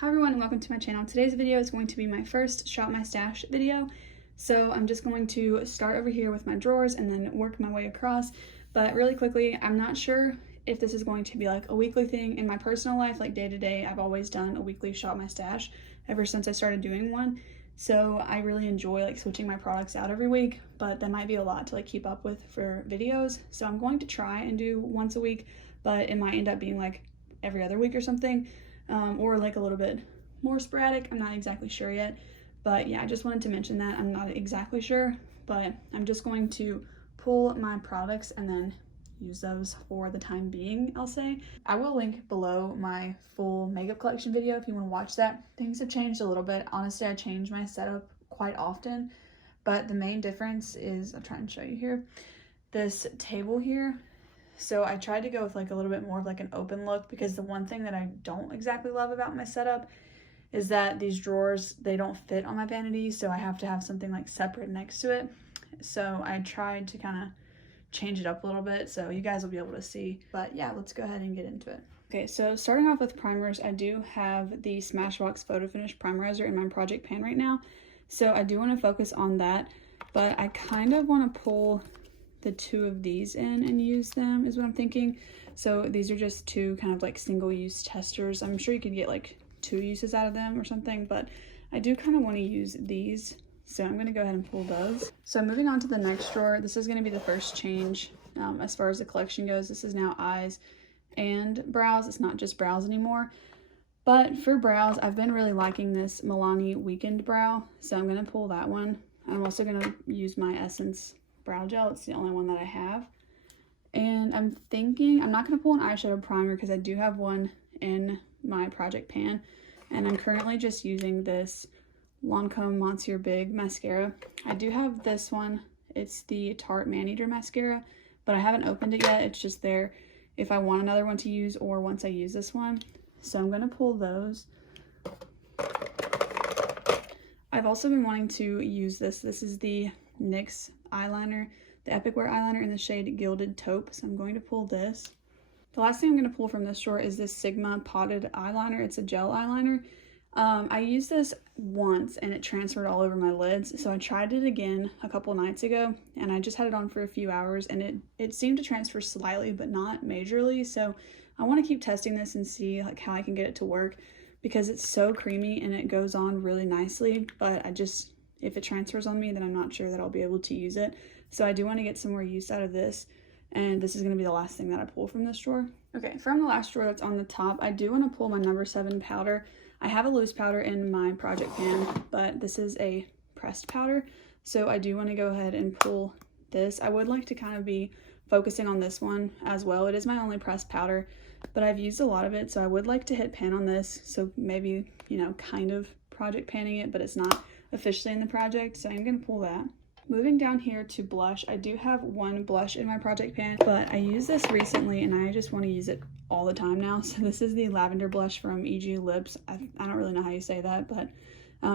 Hi everyone and welcome to my channel. Today's video is going to be my first Shop My Stash video. So I'm just going to start over here with my drawers and then work my way across. But really quickly, I'm not sure if this is going to be like a weekly thing. In my personal life, like day to day, I've always done a weekly Shop My Stash ever since I started doing one. So I really enjoy like switching my products out every week, but that might be a lot to like keep up with for videos. So I'm going to try and do once a week, but it might end up being like every other week or something. Or like a little bit more sporadic. I'm not exactly sure yet, but yeah, I just wanted to mention that. I'm not exactly sure, but I'm just going to pull my products and then use those for the time being, I'll say. I will link below my full makeup collection video if you want to watch that. Things have changed a little bit. Honestly, I change my setup quite often, but the main difference is, I'll try and show you here, this table here. So I tried to go with like a little bit more of like an open look, because the one thing that I don't exactly love about my setup is that these drawers, they don't fit on my vanity, so I have to have something like separate next to it. So I tried to kind of change it up a little bit so you guys will be able to see. But yeah, let's go ahead and get into it. Okay, so starting off with primers, I do have the Smashbox Photo Finish Primerizer in my project pan right now. So I do want to focus on that, but I kind of want to pull the two of these in and use them is what I'm thinking. So these are just two kind of like single-use testers. I'm sure you could get like 2 uses out of them or something, but I do kind of want to use these. So I'm going to go ahead and pull those. So moving on to the next drawer, this is going to be the first change as far as the collection goes. This is now eyes and brows. It's not just brows anymore. But for brows, I've been really liking this Milani Weekend Brow. So I'm going to pull that one. I'm also going to use my Essence brow gel. It's the only one that I have. And I'm thinking, I'm not going to pull an eyeshadow primer because I do have one in my project pan. And I'm currently just using this Lancome Monsieur Big mascara. I do have this one. It's the Tarte Maneater mascara, but I haven't opened it yet. It's just there if I want another one to use or once I use this one. So I'm going to pull those. I've also been wanting to use this. This is the NYX eyeliner, the Epic Wear eyeliner in the shade Gilded Taupe. So I'm going to pull this. The last thing I'm going to pull from this drawer is this Sigma Potted eyeliner. It's a gel eyeliner. I used this once and it transferred all over my lids. So I tried it again a couple nights ago and I just had it on for a few hours and it seemed to transfer slightly but not majorly. So I want to keep testing this and see like how I can get it to work, because it's so creamy and it goes on really nicely, but if it transfers on me, then I'm not sure that I'll be able to use it. So I do want to get some more use out of this. And this is going to be the last thing that I pull from this drawer. Okay, from the last drawer that's on the top, I do want to pull my number 7 powder. I have a loose powder in my project pan, but this is a pressed powder. So I do want to go ahead and pull this. I would like to kind of be focusing on this one as well. It is my only pressed powder, but I've used a lot of it. So I would like to hit pan on this. So maybe, you know, kind of project panning it, but it's not officially in the project, so I'm going to pull that. Moving down here to blush, I do have one blush in my project pan, but I used this recently and I just want to use it all the time now. So this is the lavender blush from EG Lips. I don't really know how you say that, but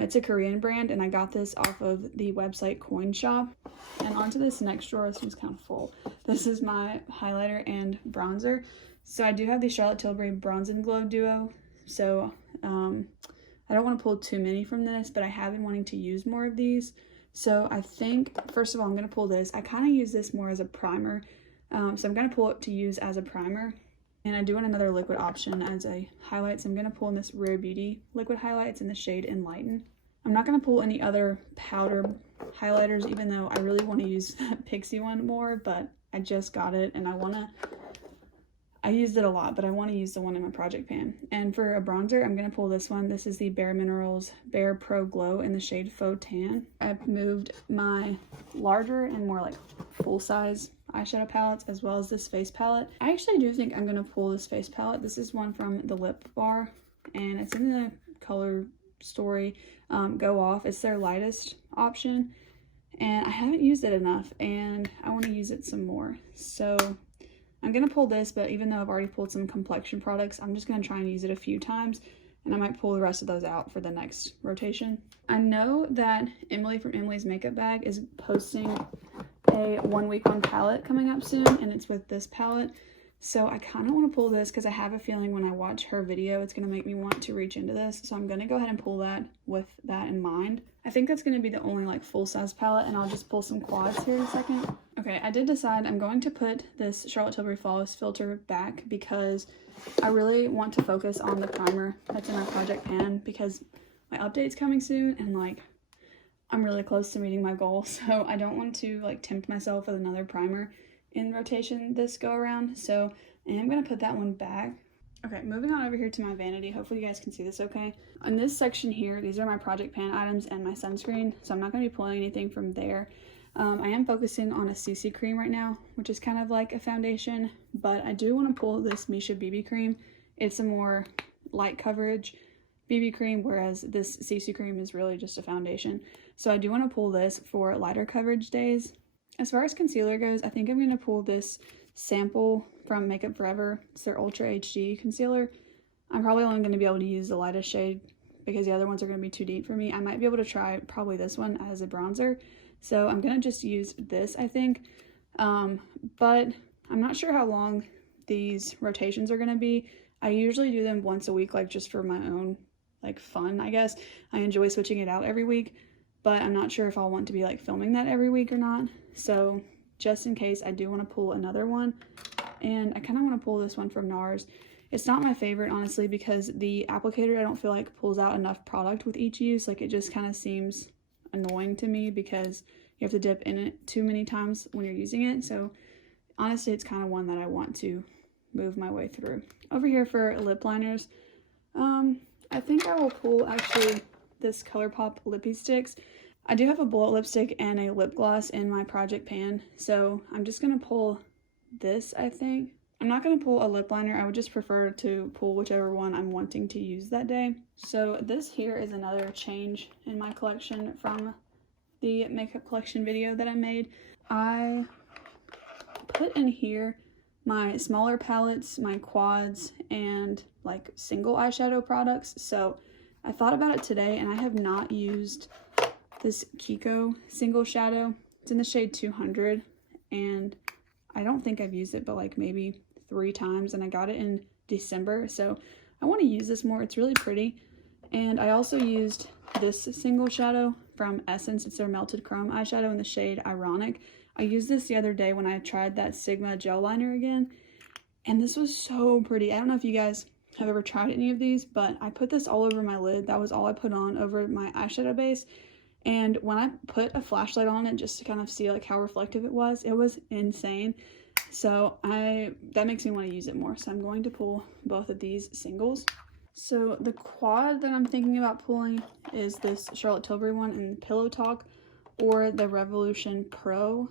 it's a Korean brand and I got this off of the website Coin Shop. And onto this next drawer, this one's kind of full. This is my highlighter and bronzer. So I do have the Charlotte Tilbury Bronze and Glow Duo. So I don't want to pull too many from this, but I have been wanting to use more of these. So I think, first of all, I'm going to pull this. I kind of use this more as a primer. So I'm going to pull it to use as a primer. And I do want another liquid option as a highlight. So I'm going to pull in this Rare Beauty liquid highlight. It's in the shade Enlighten. I'm not going to pull any other powder highlighters, even though I really want to use that Pixie one more, but I just got it and I used it a lot, but I want to use the one in my project pan. And for a bronzer, I'm going to pull this one. This is the Bare Minerals Bare Pro Glow in the shade Faux Tan. I've moved my larger and more like full-size eyeshadow palettes as well as this face palette. I actually do think I'm going to pull this face palette. This is one from the Lip Bar, and it's in the Color Story Go Off. It's their lightest option, and I haven't used it enough, and I want to use it some more. So I'm going to pull this, but even though I've already pulled some complexion products, I'm just going to try and use it a few times, and I might pull the rest of those out for the next rotation. I know that Emily from Emily's Makeup Bag is posting a 1 week on palette coming up soon, and it's with this palette. So I kind of want to pull this because I have a feeling when I watch her video, it's going to make me want to reach into this. So I'm going to go ahead and pull that with that in mind. I think that's going to be the only like full-size palette, and I'll just pull some quads here in a second. Okay, I did decide I'm going to put this Charlotte Tilbury Flawless filter back because I really want to focus on the primer that's in my project pan because my update's coming soon and like I'm really close to meeting my goal. So I don't want to like tempt myself with another primer in rotation this go around, so I am going to put that one back. Okay, moving on over here to my vanity. Hopefully you guys can see this okay. On this section here, these are my project pan items and my sunscreen, so I'm not going to be pulling anything from there. I am focusing on a CC cream right now, which is kind of like a foundation, but I do want to pull this Misha BB cream. It's a more light coverage BB cream, whereas this CC cream is really just a foundation. So I do want to pull this for lighter coverage days. As far as concealer goes, I think I'm going to pull this sample from Makeup Forever. It's their Ultra HD concealer. I'm probably only going to be able to use the lightest shade because the other ones are going to be too deep for me. I might be able to try probably this one as a bronzer. So I'm going to just use this, I think. But I'm not sure how long these rotations are going to be. I usually do them once a week, like just for my own like fun, I guess. I enjoy switching it out every week, but I'm not sure if I'll want to be like filming that every week or not. So just in case, I do want to pull another one, and I kind of want to pull this one from NARS. It's not my favorite, honestly, because the applicator I don't feel like pulls out enough product with each use. Like it just kind of seems annoying to me because you have to dip in it too many times when you're using it. So honestly, it's kind of one that I want to move my way through. Over here for lip liners, I think I will pull actually this ColourPop Lippy Sticks. I do have a bullet lipstick and a lip gloss in my project pan, so I'm just going to pull this, I think. I'm not going to pull a lip liner. I would just prefer to pull whichever one I'm wanting to use that day. So this here is another change in my collection from the makeup collection video that I made. I put in here my smaller palettes, my quads, and like single eyeshadow products. So I thought about it today, and I have not used this Kiko single shadow. It's in the shade 200, and I don't think I've used it but like maybe 3 times, and I got it in December, so I want to use this more. It's really pretty. And I also used this single shadow from Essence. It's their Melted Chrome eyeshadow in the shade Ironic. I used this the other day when I tried that Sigma gel liner again, and this was so pretty. I don't know if you guys have ever tried any of these, but I put this all over my lid. That was all I put on over my eyeshadow base. And when I put a flashlight on it just to kind of see like how reflective it was insane. So that makes me want to use it more. So I'm going to pull both of these singles. So the quad that I'm thinking about pulling is this Charlotte Tilbury one in Pillow Talk, or the Revolution Pro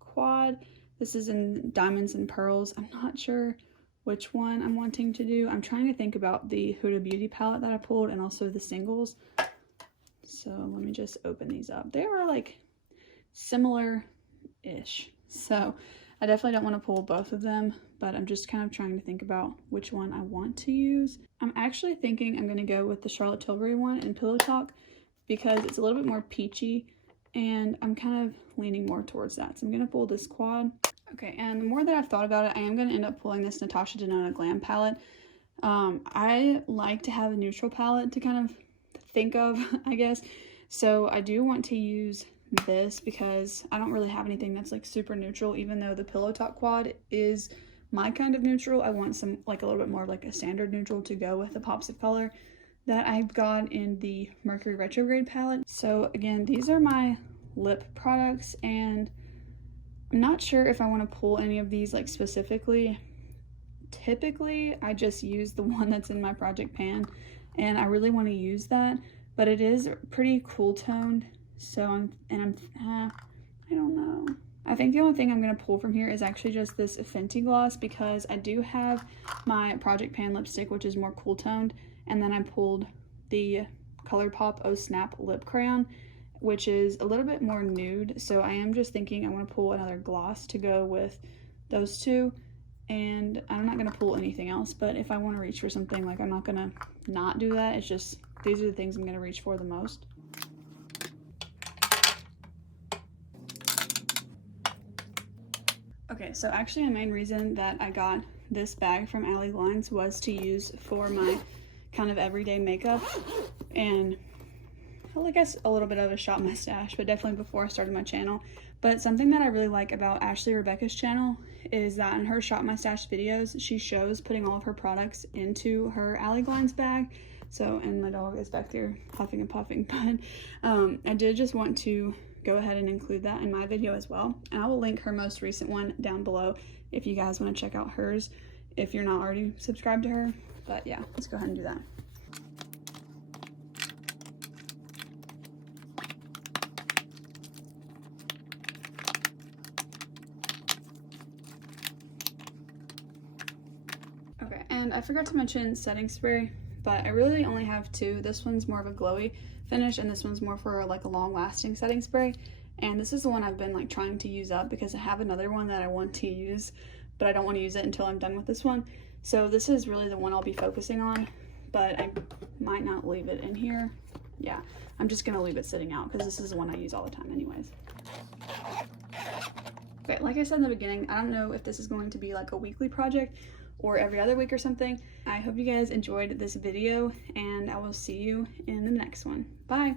quad. This is in Diamonds and Pearls. I'm not sure which one I'm wanting to do. I'm trying to think about the Huda Beauty palette that I pulled and also the singles. So let me just open these up. They are like similar-ish. So I definitely don't want to pull both of them, but I'm just kind of trying to think about which one I want to use. I'm actually thinking I'm going to go with the Charlotte Tilbury one in Pillow Talk because it's a little bit more peachy, and I'm kind of leaning more towards that. So I'm going to pull this quad. Okay, and the more that I've thought about it, I am going to end up pulling this Natasha Denona Glam palette. I like to have a neutral palette to kind of think of, I guess. So I do want to use this because I don't really have anything that's like super neutral, even though the Pillow Talk quad is my kind of neutral. I want some like a little bit more of like a standard neutral to go with the pops of color that I've got in the Mercury Retrograde palette. So again, these are my lip products, and I'm not sure if I want to pull any of these like specifically. Typically I just use the one that's in my project pan, and I really want to use that, but it is pretty cool toned. So I don't know. I think the only thing I'm going to pull from here is actually just this Fenty gloss, because I do have my project pan lipstick, which is more cool toned, and then I pulled the ColourPop Oh Snap lip crayon, which is a little bit more nude. So I am just thinking I want to pull another gloss to go with those two, and I'm not going to pull anything else. But if I want to reach for something, like, I'm not going to not do that. It's just these are the things I'm going to reach for the most. Okay, so actually the main reason that I got this bag from Ally Lines was to use for my kind of everyday makeup, and well, I guess a little bit of a shop my stash, but definitely before I started my channel. But something that I really like about Ashley Rebecca's channel is that in her Shop My Stash videos, she shows putting all of her products into her Ally Lines bag. So, and my dog is back there huffing and puffing, but I did just want to go ahead and include that in my video as well. And I will link her most recent one down below if you guys want to check out hers, if you're not already subscribed to her. But yeah, let's go ahead and do that. Okay, and I forgot to mention setting spray, but I really only have two. This one's more of a glowy finish, and this one's more for like a long-lasting setting spray. And this is the one I've been like trying to use up because I have another one that I want to use, but I don't want to use it until I'm done with this one. So this is really the one I'll be focusing on, but I might not leave it in here. Yeah, I'm just gonna leave it sitting out because this is the one I use all the time anyways. Okay, like I said in the beginning, I don't know if this is going to be like a weekly project or every other week or something. I hope you guys enjoyed this video, and I will see you in the next one. Bye!